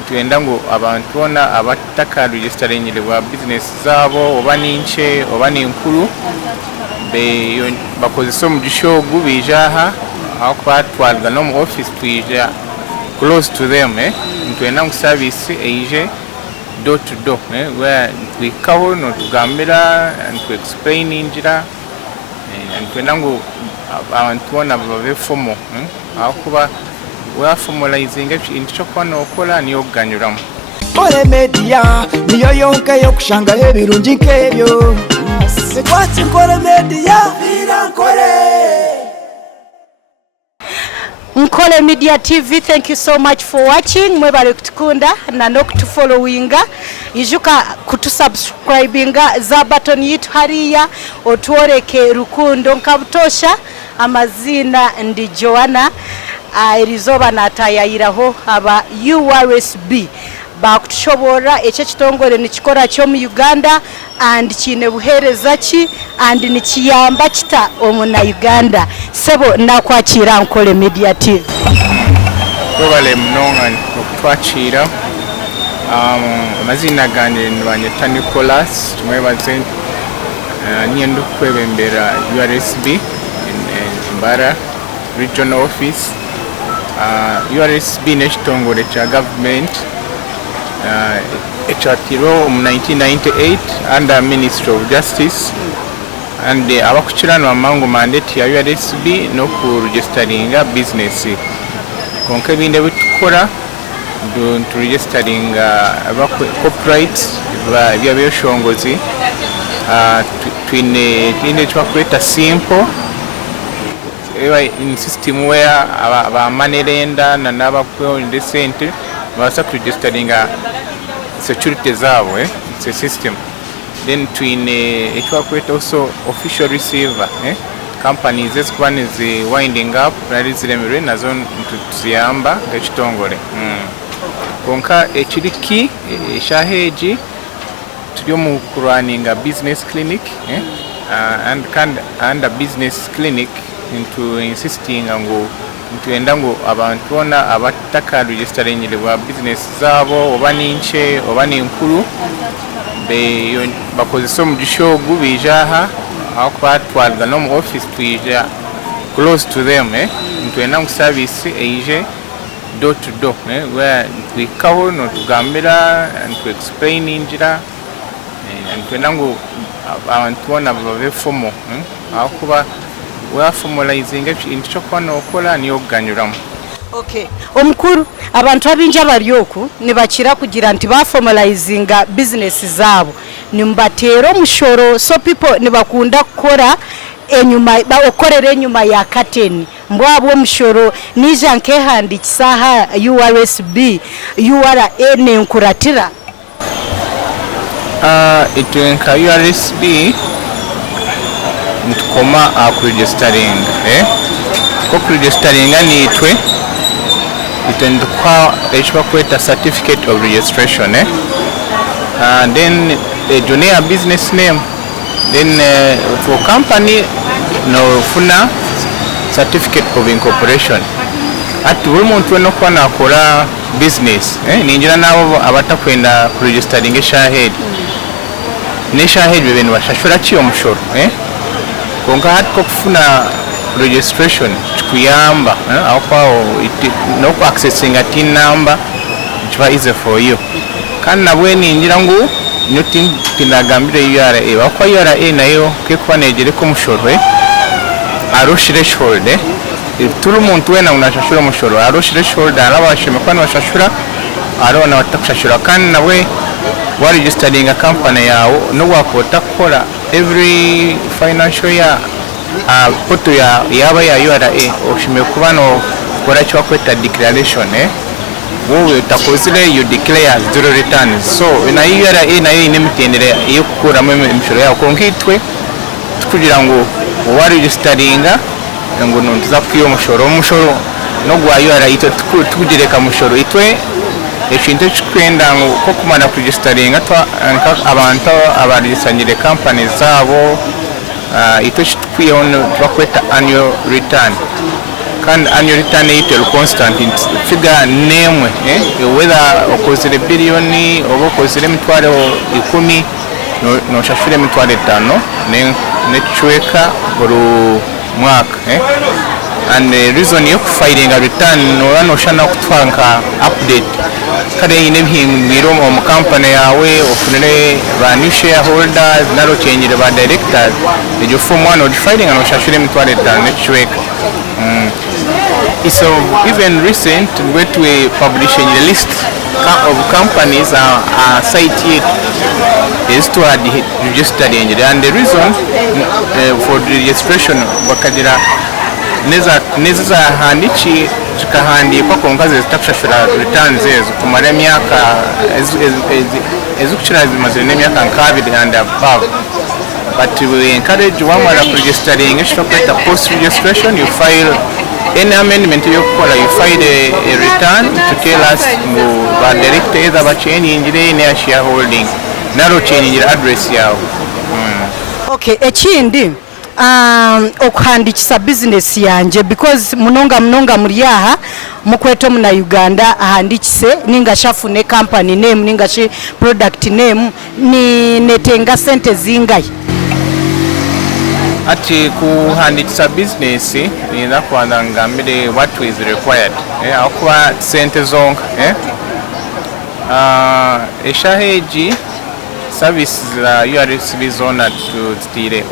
ntwenda ngo abantu bona abataka registeringirwa business zabo oba ninche oba ninkuru bakozesa omugishogu bijaha aho kwatwalwa no mu office twija close to them ntwenda ngo service eije door to door where we kaho no tugambira and to explain injira ntwenda ngo abantu bona babe formal aho kuba we are formalizing into chokwana okola niyo ganyuramu Ankole Media niyo yonka yo kushanga ebirungi nkebyo Sekwati Ankole Media Ankole Media TV, thank you so much for watching. Mwebale kutukunda na nokutufollowinga ijuka kutusubscribinga za button yitu hariya otuoreke rukundo nkabutosha amazina ndi Joanna irizoba natayayiraho aba URSB bakutushobora eche kitongore nikikora cyo mu Uganda and kine buhereza ki and nikiyamba kita omuna Uganda sebo nakwakira Ankole Media TV Kobale mnonga okutwakira amazina ganje nibanyeta Nicholas tumwebaze nyendo kwebembera URSB in Mbara regional office URSB n'ekitongole kya government ekyatiro mu 1998 under Ministry of Justice and abakukirana amangu mandate ya URSB no ku registeringa business konka ebindi bitukora to registering copyright byabyoshongozi twine twakweta simple in system where aba manerenda na nabakwe in the center basa registering security zabo it's a system then twin twakweta also official receiver companies ezikwane is winding up nari ziremere nazo tuziyamba ekitongole konka ekiriki shaheji tujyo mu running a business clinic and a business clinic into insisting ngo ntwenda ngo abantu bona abataka registeringirwa business zabo oba ninche oba ninkuru bakozesa omugishogu bijaha aho kwatwalwa no mu office twija close to them ntwenda ngo service eije door to door where we kaho no tugambira and to explain injira ntwenda ngo abantu bona babe formal aho kuba we are formalizing into chokwana okola niyo ganyuramu Okay omukuru abantu abinja baryoku nibakira kugira nti ba formalizinga business zabo nimbatero mushoro so people nibakunda kukora enyuma bakorera enyuma ya curtain mbwabo mushoro nije nkehandi kisaha URSB URA nenkuratira itwenka URSB ntukoma registering ko registering anitwe itendukwa ekibakweta certificate of registration and then a business name then for company no funa certificate of incorporation ati buri muntu no kwa nakora business ninjira nabo abatakwenda registering shahid ne shahid bibeni bashashura kiyo mushoro konka hatko kufuna registration kuyamba aho no accessing a tin number which is easy for you kana bweni injira ngo nyoti tinagambire URA bakwa URA nayo ke kwanegere ko mushoro arushire shoulder turu muntu wena unashashura mushoro arushire shoulder arabashime kwani bashashura arona batakushashura kandi nawe wa registering a company yawo no wakota kola every financial year poto yaba ya URA oshime kubano kora cyo kweta declaration wowe takozile you declare zero returns so na URA nayo inemitendere yo kukuramo imishoro yawo konkitwe tukugira ngo wa registeringa ngo ntuza kwiyo mushoro no gwa URA ito tukudireka mushoro itwe ekintu kikwenda ngo ko kumana registeringa twa abantu abarisanyire companies zabo ito tukwiyo twakweta annual return kandi annual return yitel constant figure nemwe whether okozere billion oba okozere emitwalo 10 no shashule emitwalo 5 ne chweka buru mwaka and the reason you filing a return no shana kutwanka update kade ine bihingiro mu company yawe ofunire ba new shareholders nalo change ba directors ejo form one of filing no shashule emitwalo 5 ne chweka so even recent we to publishing the list of companies are cited is to add registered and the reason for the registration bakadira neza handichi chikahandikwa ku nkazi zitakushashura returns ezo kumara emyaka ezukushira zimaze n'emyaka 2 and above. But we encourage one more registering a post registration. You file any amendment you file a return to tell us what director either about changing the shareholding, narrow changing the address yao. Okay, ekindi okuhandikisa business yanje because munonga muriyaha mukweto muna Uganda ahandikise ninga shafune company name ninga shi product name ni netenga sente zingai. Ati kuhandikisa business ina kwanza ngambire what is required akwa sente zonka eshaheji services you are receiving zona to stile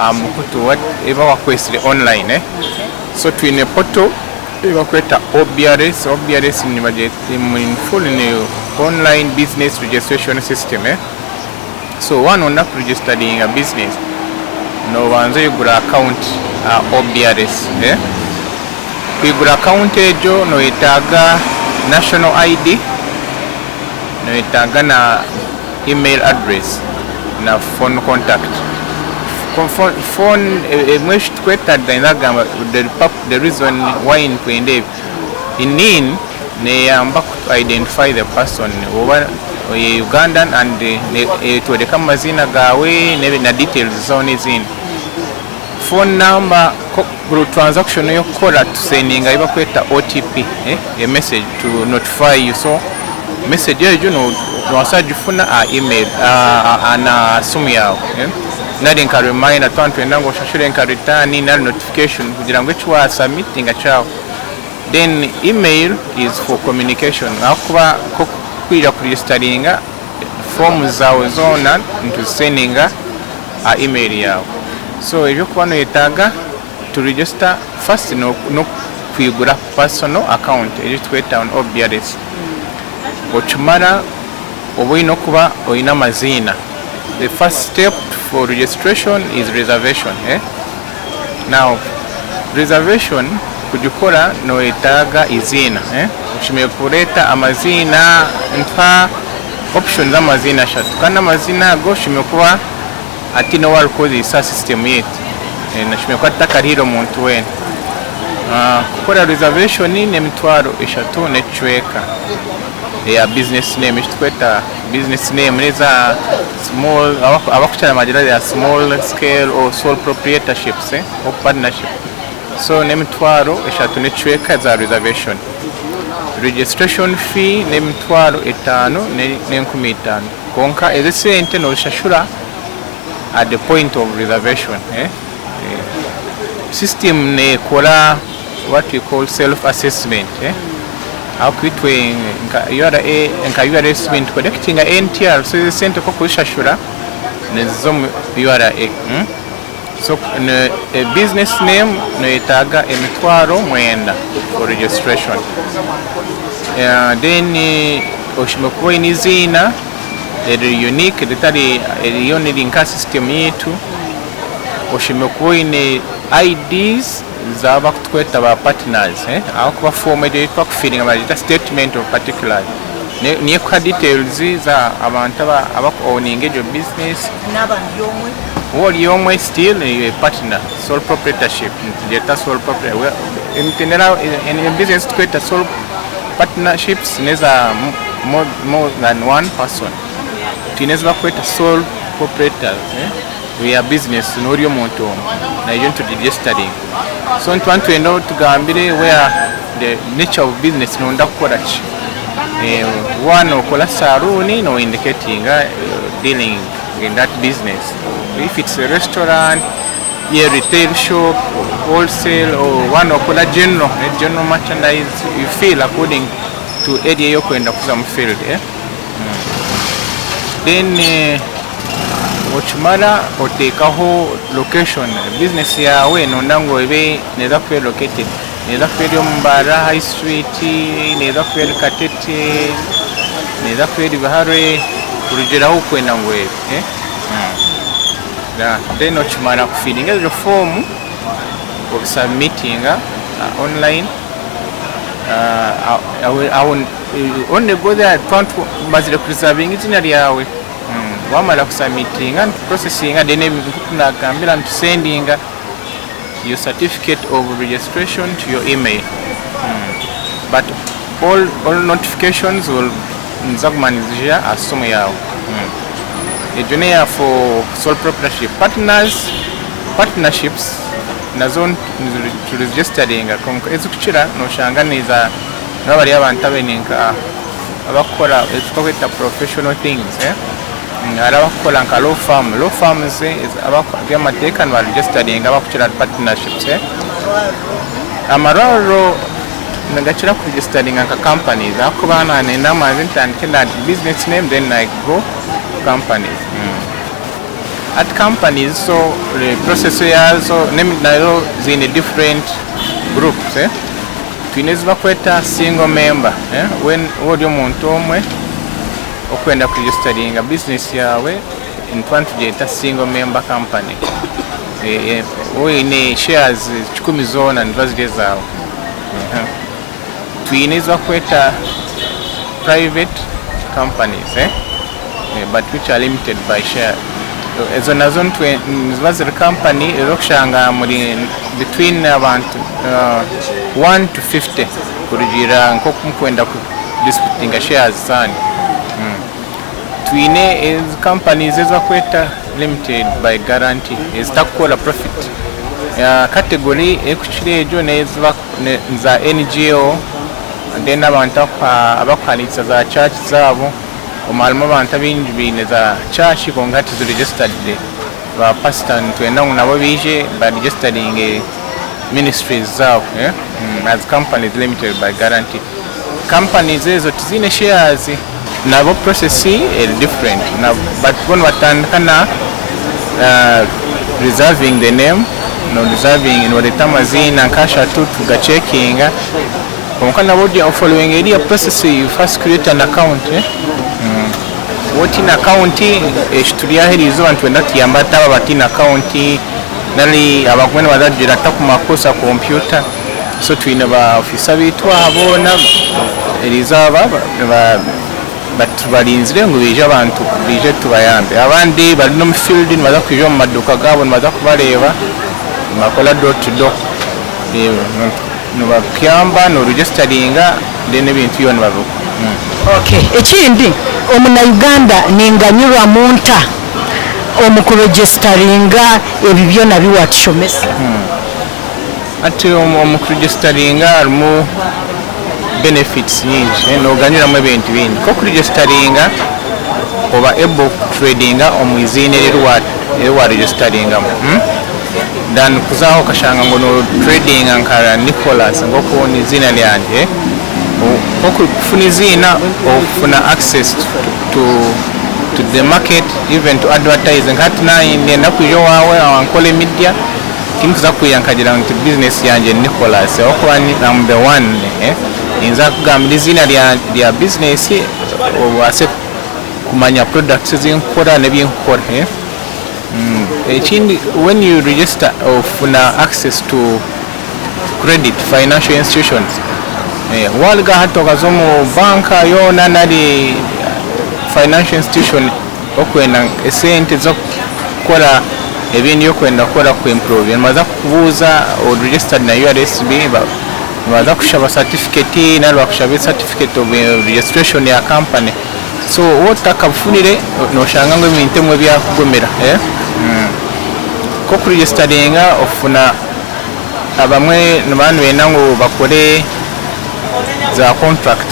amukutu what eva wakwesile online so twine poto eva kweta OBRS ni budget in full new online business registration system so one on registering a business no wanze yugura account OBRS yugura account ejo no itaga national ID no itaga na email address na phone contact phone mwesh kweta dainaga the reason why in kwende in ne amba to identify the person over Ugandan and to the kamazina gawe na details zone zin phone number transaction yo kola to sending iba kweta OTP a message to notify you so message yo no wasajifuna email ana sumu yao nadi nka reminder twantu endango shashule nka return na notification kugira ngo chwa submitting a chao then email is for communication akuba kwira registering forms zawe zona into sending a email yao so ebyo kwano yetaga to register first no kwigura personal account eri tweta on OBRS ochumara oboino kuba oina mazina. The first step for registration is reservation now reservation kujukora no etaga izina ushime kureta amazina nfa options amazina shatu kana mazina go shime kuba ati no wal code isa system yetu na shime kwa takariro muntu wene kukora reservation ni mitwaro eshatu nechweka ya business name ishitweta business name neza small abakuchana majira ya small scale or sole proprietorships or partnership so name twaro eshatu nechweka za reservation registration fee name twaro 5 ne 15 konka eze sente no shashura at the point of reservation system ne kola what we call self assessment how kwitwe nka URA estimate collecting a NTR so the center ko kushashura nezo URA so a business name no itaga emitwaro mwenda for registration then oshimekuwa inizina unique detali yoni linka system yetu oshimekuwa ine IDs zaba kutweta ba partners akuba form ejo yitwa kufilinga ba statement of particulars niye kwa details za abantu aba owning ejo business n'abantu yomwe woli yomwe still a partner sole proprietorship data sole proprietor intendera in business tweta sole partnerships neza more than one person tineza kweta sole proprietors we are business n'oli omuntu na yo registering. So ntwantu eno tugambire where the nature of business nonda kukola ki. One okola saluni no indicating dealing in that business. If it's a restaurant, a retail shop, wholesale, or one okola general merchandise, you feel according to area yokwenda kuza mu field. Then ochimala otekaho location business yawe nondango ebe neza kuba located neza kuba Mbara High Street neza kuba Katete neza kuba Bahare urugeraho kwenda ngo ebe then ochimala kufilinga the form of submitting online. I will only go there to bazile preserving izina lyawe wamala kusubmitting and processing and then nakambira and sending your certificate of registration to your email. But all notifications will nzakumanizia asumu yao. Ejoneya for sole proprietorship partnerships nazo to registering ezukuchira no shanganiza nabali abantu abeninka abakora ezukweta professional things arabakola nka law firms abamateka and registering abakuchira partnerships amararo nagachira ku registering nka companies akubana nenda mazintandike na business name then I go companies. At companies, so the process yazo nayo zine different groups. Twinezwa kweta single member when wodi omuntu omwe okwenda registering a business yawe intwantu jeta single member company. Oine shares 10 zona ndvazile zawo. Twinezwa kweta private companies but which are limited by share. Ezo nazo nzibazira company ezokushanga muri between abantu 1 to 50 kurugira nko kumkwenda ku disputing shares sana. Twine is companies ezakweta limited by guarantee ezitakukola profit. Category ekuchire ejo neza NGO and then abantu abakwanitsa za church zabo omalimo abantu bingi bineza church kongati zo registered ba pastor twenda nabo bije ba registering ministries zao as companies limited by guarantee. Companies ezo tizine shares nabo process different na but when watandikana reserving the name no reserving in order tamazina kasha tu tugacheckinga omukana bodi following area process you first create an account what in account estudia herizo abantu ndati taba batina account nali abakwena badajira takumakosa computer so twine ba officer bitwa abona elizaba balinzire ngo bije abantu bije tubayambe abandi bali no field nibaza kwijo mu maduka gabo nibaza kubareba makola door to door no bakyamba no registeringa dene bintu yone babo. Okay, ekindi omuna Uganda ninganyirwa munta omukuregisteringa ebibyo nabiwatishomesa ati omukuregisteringa alimu benefits nyingi no ganyira mu bintu bindi ko kuregisteringa oba able tradinga omwizine erwa registeringa dan kuzaho kashanga ngono trading ankara Nicholas ngoko ni zina lyanje oko kufuna zina ofuna access to the market even to advertising hatna nenda kuyo wawe Ankole Media kimza kuyankagira nti business yanje Nicholas oko ni number 1 inza kugambira zina lya business owase kumanya products zinkora nebinkora when you register of access to credit financial institutions walga hatoka zomo banka yona nali financial institution okwenda esente zo kola ebintu yokwenda kola ku improve maza kubuza or registered na URSB maza kushaba certificate na bakushaba certificate of registration ya company so what akafunire no shanga ngo ibintu mwe byakugomera ko kuregisteringa ofuna abamwe n'abantu benda ngo bakore za contract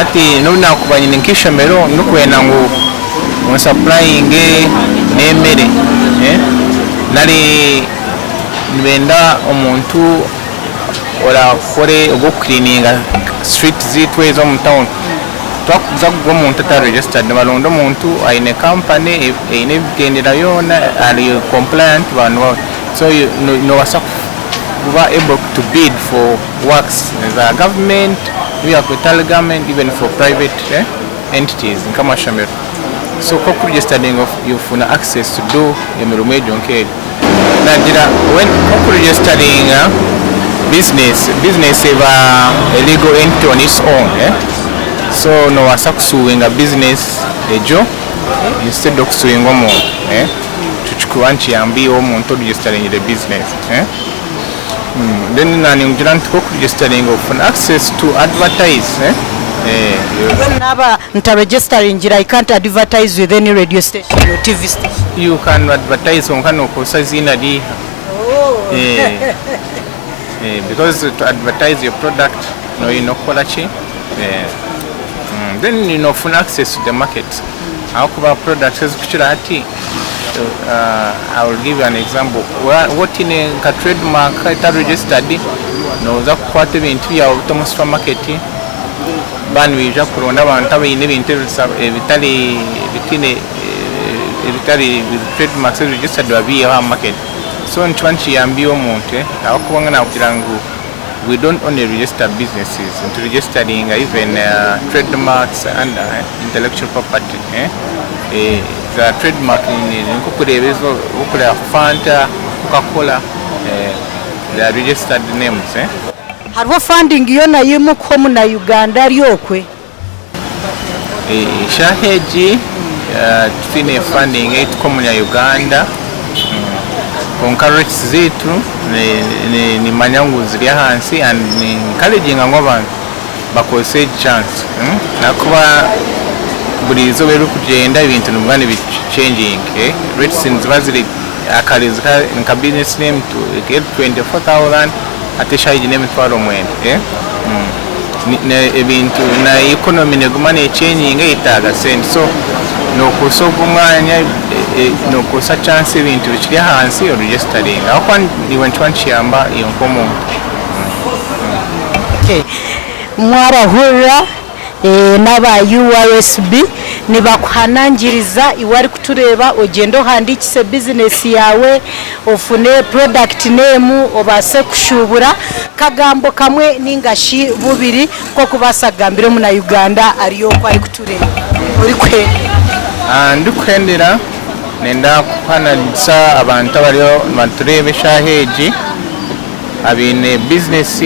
ati nuna kubanyine nkishomero no kwenda ngo supplying n'emere nari nibenda omuntu ora kore ugo cleaninga street zitwe zo mu town twakuza go muntu ta registered balondo muntu aine company ine bigendera yona ari compliant bantu so you wasa kuba able to bid for works as a government we are with government even for private entities kama shamero so ko registering of you for access to do emirumo ejonke najira when ko registering business eba a legal entity on its own so no wasa kusuinga business ejo instead of kusuinga omuntu tuchikuanchi yambi omuntu registering the business then nani ngirant ko registering of access to advertise Whenever you registering, I can't advertise with any radio station or TV station. You can advertise on kano kosa zina di. Because to advertise your product, no quality. Then you know full access to the market. How cover products is kuchirati. I will give you an example. What in a trademark that registered? No, that quarter into your autonomous supermarket. Ban wija kuronda abantu abayine bintu bitali trademarks registered wabiye ha market so ntwanchi yambiyo omuntu akubanga na kugirango we don't only register businesses into registering even trademarks and intellectual property the trademark in kukurebezo ukula Fanta Coca-Cola they are registered names Harwo funding yona yemu ko mu na Uganda ryokwe shaheji tufine funding ko mu Uganda concurrent zetu ni manyangu ziri hansi and encouraging abantu bakose chance nakuba buri zo beru kugenda ibintu n'ubwane bi changing rates zibaziri akalizika nka business name to get 24,000 atesha ijine mitwaro mwende ebintu na economy negumane changing itaga send so no kusoga umwanya no kusa chance ibintu bikiri hansi registering akwa ni wentwanchiyamba iyo nkomo mwarahura n'aba URSB nibakuhanangiriza iwari kutureba ogendo handikise business yawe ofune product name obase kushubura kagambo kamwe ningashi bubiri ko kubasagambire mu na Uganda ariyo ko ari kutureba uri kwe ndukhendera nenda kuhananisa abantu bariyo baturebe shaheji abine business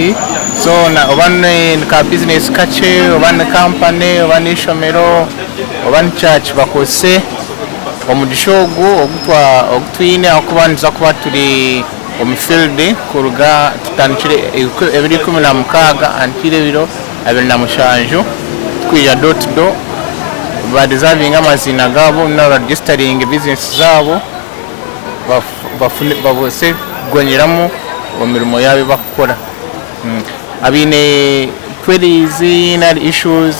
so na obane ka business kache obane company obane shomero obane church bakose omudishogo ogutwine akubanza kuba turi omufield kuruga tutanchire every 16 antire biro 27 kwiya door to door badeserving amazina gabo na registering business zabo bafune gonyeramo omirimo yabe bakora abine queries na issues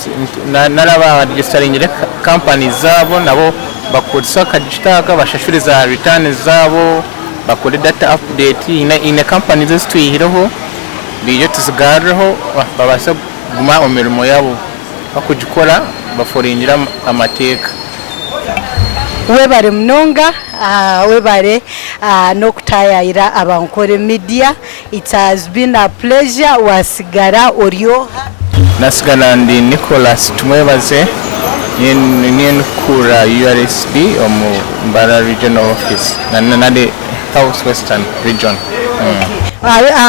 nalaba registering companies zabo nabo bakodisa kajitaka bashashuriza returns zabo bakore data update ine companies zitwihireho biyo tuzigareho babasa guma omirimo yabo bakujikora baforingira amateka webare mnonga webare no kutayira Ankole Media. It has been a pleasure wasigara oryo nasigana ndi Nicholas tumwebaze NKORE URSB omu Mbara regional office na the South Western region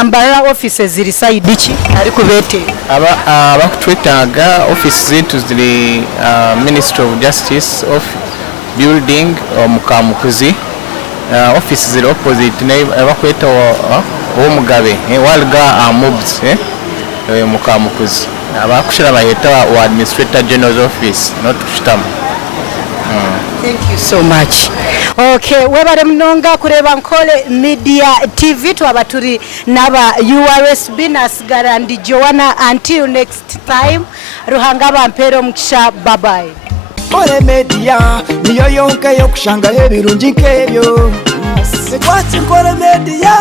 Mbara offices ziri side ki ari kubete abakutwetaga office zetu ziri Ministry of Justice of building mukamukuzi office ziri opposite na bakweta wo mugabe walga mobs mukamukuzi abakushira baheta wa administrator general's office not kushitama Thank you so much. Okay, webale mnonga kureba Ankole Media TV twaba turi naba URSB nasigara ndi Joanna. Until next time, Ruhanga bampero mukisha, bye bye. Ankole Media niyo yonke yokushanga ebirungi nkebyo. Ankole Media.